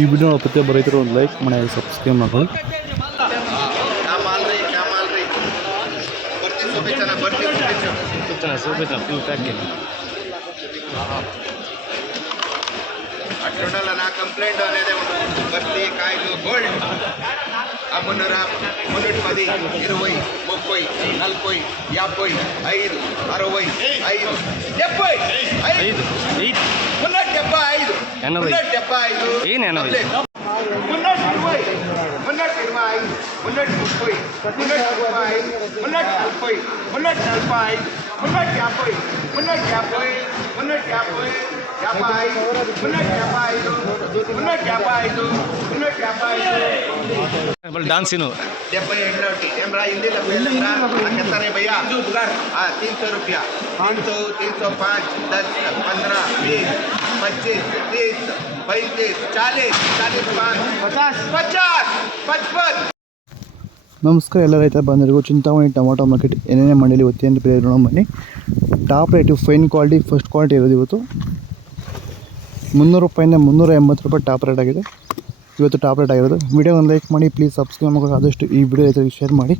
ಈ ವಿಡಿಯೋ ಪ್ರತಿಯೊಬ್ಬ ರೈತರು ಒಂದು ಲೈಕ್ ಮಾಡಿ ಸಬ್ಸ್ಕ್ರೈಬ್ ಮಾಡ್ಕೊಳ್ಳಿ. అట్లుండాల నా కంప్లైంట్ అనేది ఉంటుంది. బర్తీ కాయలు గోల్డ్ మున్నర మున్నటి 10 20 30 40 50 5 60 5 75 మున్నటి 75 మున్నటి 75 మున్నటి 20 మున్నటి 25 మున్నటి 30 మున్నటి 35 మున్నటి 30 మున్నటి 45 మున్నటి 50 మున్నటి 50 మున్నటి 50 डांस इन 70 भैया 300 रुपया 300 305 10 15 20 25 30 35 40 45 50 55 ನಮಸ್ಕಾರ ಎಲ್ಲ ರೈತ ಬಂದರಿಗೂ ಚಿಂತಾಮಣಿ ಟೊಮಾಟೊ ಮಾರ್ಕೆಟ್ ಏನೇನೇ ಮಂಡಿಲಿ ಇವತ್ತೇನು ಬೆಲೆ ನೋಡೋಣ ಬನ್ನಿ. Top rate fine quality first quality ಇರೋದು ಇವತ್ತು 300 ರೂಪಾಯಿಂದ 380 ರೂಪಾಯಿ ಟಾಪ್ ರೇಟ್ ಆಗಿದೆ. ಇವತ್ತು ಟಾಪ್ ರೇಟ್ ಆಗಿರೋದು. ವಿಡಿಯೋ ಒಂದು ಲೈಕ್ ಮಾಡಿ, ಪ್ಲೀಸ್ ಸಬ್ಸ್ಕ್ರೈಬ್ ಮಾಡಿ, ಆದಷ್ಟು ಈ ವಿಡಿಯೋ ರೈತರಿಗೆ ಶೇರ್ ಮಾಡಿ.